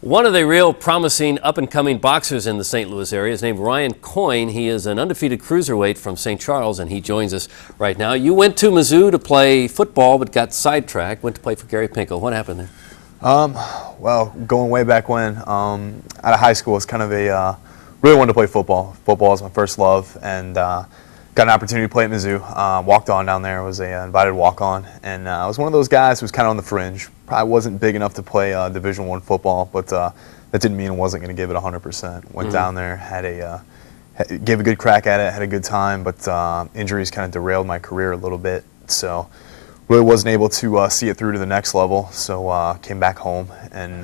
One of the real promising up-and-coming boxers in the St. Louis area is named Outlaw Coyne. He is an undefeated cruiserweight from St. Charles, and he joins us right now. You went to Mizzou to play football, but got sidetracked. Went to play for Gary Pinkel. What happened there? Well, going way back when, out of high school, it's kind of really wanted to play football. Football is my first love, and got an opportunity to play at Mizzou. Walked on down there. Was a invited walk-on, and I was one of those guys who was kind of on the fringe. Probably wasn't big enough to play Division I football, but that didn't mean I wasn't going to give it 100%. Went down there, gave a good crack at it, had a good time, but injuries kind of derailed my career a little bit, so really wasn't able to see it through to the next level. So came back home and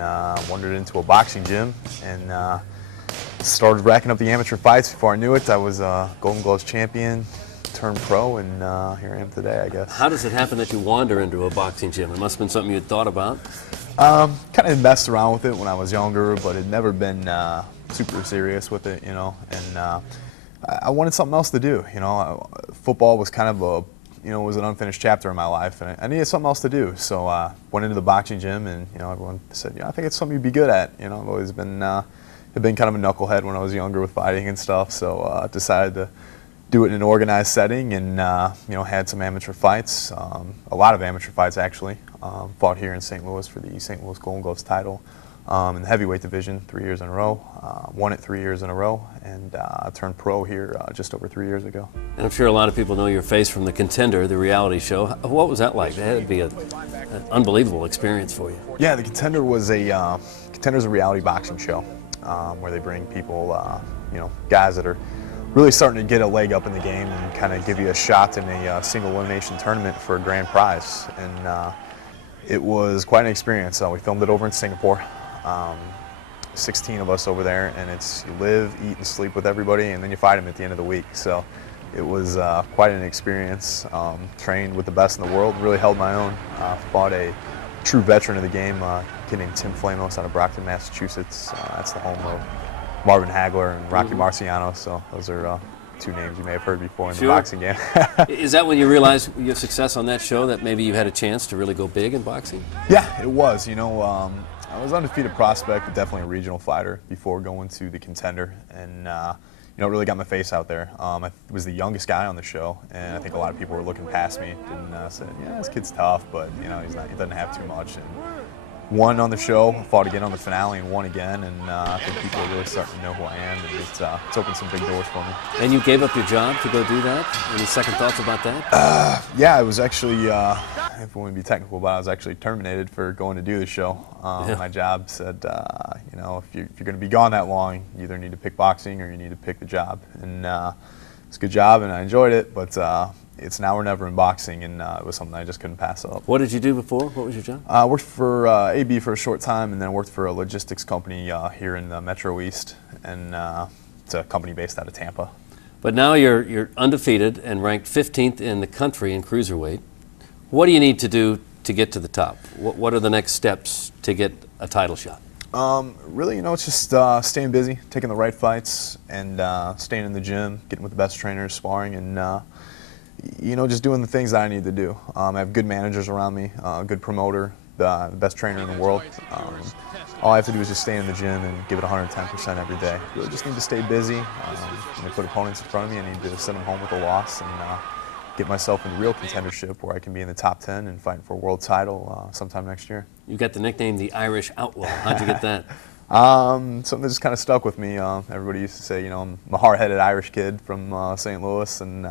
wandered into a boxing gym and started racking up the amateur fights. Before I knew it, I was Golden Gloves champion, turned pro, and here I am today, I guess. How does it happen that you wander into a boxing gym? It must have been something you had thought about. Kind of messed around with it when I was younger, but had never been super serious with it, you know. And I wanted something else to do, you know. Football was kind of was an unfinished chapter in my life, and I needed something else to do. So went into the boxing gym, and everyone said, I think it's something you'd be good at. I've always been kind of a knucklehead when I was younger with fighting and stuff. So decided to do it in an organized setting, and had some amateur fights, a lot of amateur fights actually. Fought here in St. Louis for the St. Louis Golden Gloves title in the heavyweight division 3 years in a row. Won it 3 years in a row, and turned pro here just over 3 years ago. And I'm sure a lot of people know your face from the Contender, the reality show. What was that like? That had to be an unbelievable experience for you. Yeah, the Contender was Contender's a reality boxing show where they bring people, guys that are really starting to get a leg up in the game and kind of give you a shot in a single elimination tournament for a grand prize. And it was quite an experience. We filmed it over in Singapore. 16 of us over there, and it's you live, eat, and sleep with everybody, and then you fight them at the end of the week. So it was quite an experience. Trained with the best in the world, really held my own. Fought a true veteran of the game, a kid named Tim Flamos out of Brockton, Massachusetts. That's the home of Marvin Hagler and Rocky Marciano, so those are two names you may have heard before in the boxing game. Is that when you realized your success on that show that maybe you had a chance to really go big in boxing? Yeah, it was. I was an undefeated prospect, but definitely a regional fighter before going to the Contender, and really got my face out there. I was the youngest guy on the show, and I think a lot of people were looking past me and said, this kid's tough, but he doesn't have too much. And won on the show, fought again on the finale, and won again, and I think people are really starting to know who I am, and it's opened some big doors for me. And you gave up your job to go do that? Any second thoughts about that? Yeah, I was actually, if I want to be technical about it, I was actually terminated for going to do the show. My job said, if you're going to be gone that long, you either need to pick boxing or you need to pick the job. And it's a good job, and I enjoyed it, but it's now or never in boxing, and it was something I just couldn't pass up. What did you do before? What was your job? I worked for AB for a short time, and then I worked for a logistics company here in the Metro East, and it's a company based out of Tampa. But now you're undefeated and ranked 15th in the country in cruiserweight. What do you need to do to get to the top? What are the next steps to get a title shot? Really, it's just staying busy, taking the right fights, and staying in the gym, getting with the best trainers, sparring, and just doing the things that I need to do. I have good managers around me, a good promoter, the best trainer in the world. All I have to do is just stay in the gym and give it 110% every day. Really just need to stay busy. When they put opponents in front of me, I need to send them home with a loss and get myself in real contendership where I can be in the top 10 and fighting for a world title sometime next year. You got the nickname the Irish Outlaw. How'd you get that? Something that just kind of stuck with me. Everybody used to say, I'm a hard-headed Irish kid from St. Louis, and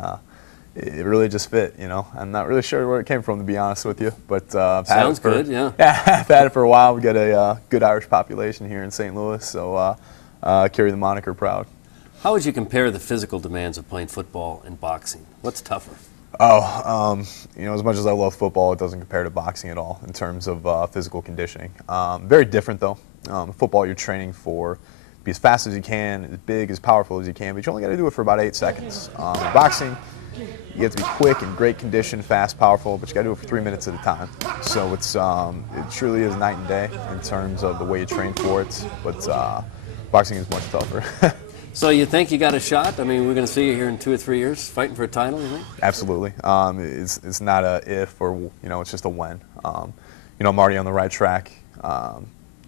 it really just fit, I'm not really sure where it came from, to be honest with you, but sounds good, yeah. Yeah, I've had it for a while. We got a good Irish population here in St. Louis, so carry the moniker proud. How would you compare the physical demands of playing football and boxing? What's tougher? As much as I love football, it doesn't compare to boxing at all in terms of physical conditioning. Very different, though. Football, you're training for be as fast as you can, as big, as powerful as you can, but you only got to do it for about 8 seconds. Boxing, you have to be quick and great condition, fast, powerful, but you got to do it for 3 minutes at a time. So it truly is night and day in terms of the way you train for it, but boxing is much tougher. So you think you got a shot? I mean, we're going to see you here in 2 or 3 years fighting for a title, you think? Absolutely. It's not a if or, it's just a when. I'm already on the right track.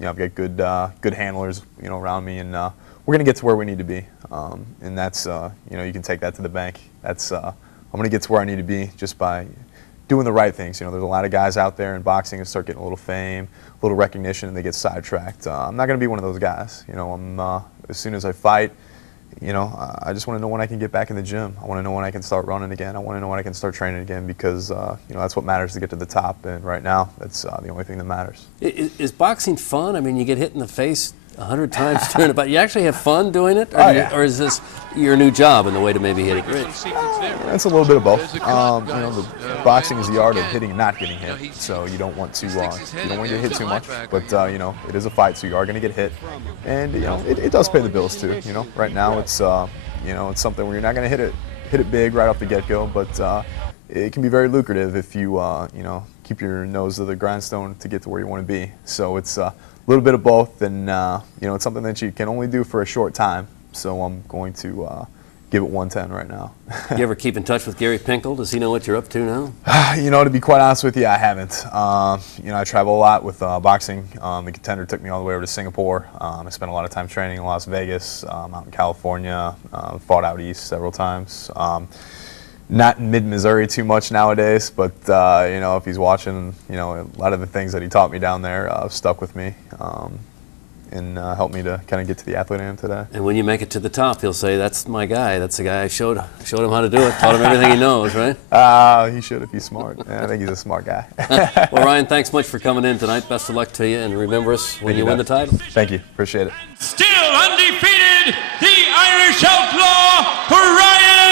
I've got good handlers, around me, and we're gonna get to where we need to be. And that's, you can take that to the bank. That's, I'm gonna get to where I need to be just by doing the right things. There's a lot of guys out there in boxing who start getting a little fame, a little recognition, and they get sidetracked. I'm not gonna be one of those guys. As soon as I fight, I just want to know when I can get back in the gym. I want to know when I can start running again. I want to know when I can start training again because, that's what matters to get to the top. And right now, that's the only thing that matters. Is boxing fun? I mean, you get hit in the face 100 times during it, but you actually have fun doing it? Or is this your new job and the way to maybe hit it? It's a little bit of both. Boxing is the art of hitting and not getting hit. So you don't want to get hit too much. But it is a fight, so you are going to get hit, and it does pay the bills too. Right now it's it's something where you're not going to hit it big right off the get-go, but it can be very lucrative if you keep your nose to the grindstone to get to where you want to be. So it's a little bit of both, and it's something that you can only do for a short time. So I'm going to give it 110 right now. You ever keep in touch with Gary Pinkel? Does he know what you're up to now? To be quite honest with you, I haven't. I travel a lot with boxing. The Contender took me all the way over to Singapore. I spent a lot of time training in Las Vegas, out in California, fought out east several times. Not in mid-Missouri too much nowadays, but if he's watching, a lot of the things that he taught me down there stuck with me and helped me to kind of get to the athlete I am today. And when you make it to the top, he'll say, "That's my guy. That's the guy I showed him how to do it. Taught him everything he knows." Right? He should if he's smart. I think he's a smart guy. Well, Ryan, thanks much for coming in tonight. Best of luck to you, and remember us when you win the title. Thank you. Appreciate it. Still undefeated, the Irish Outlaw, Ryan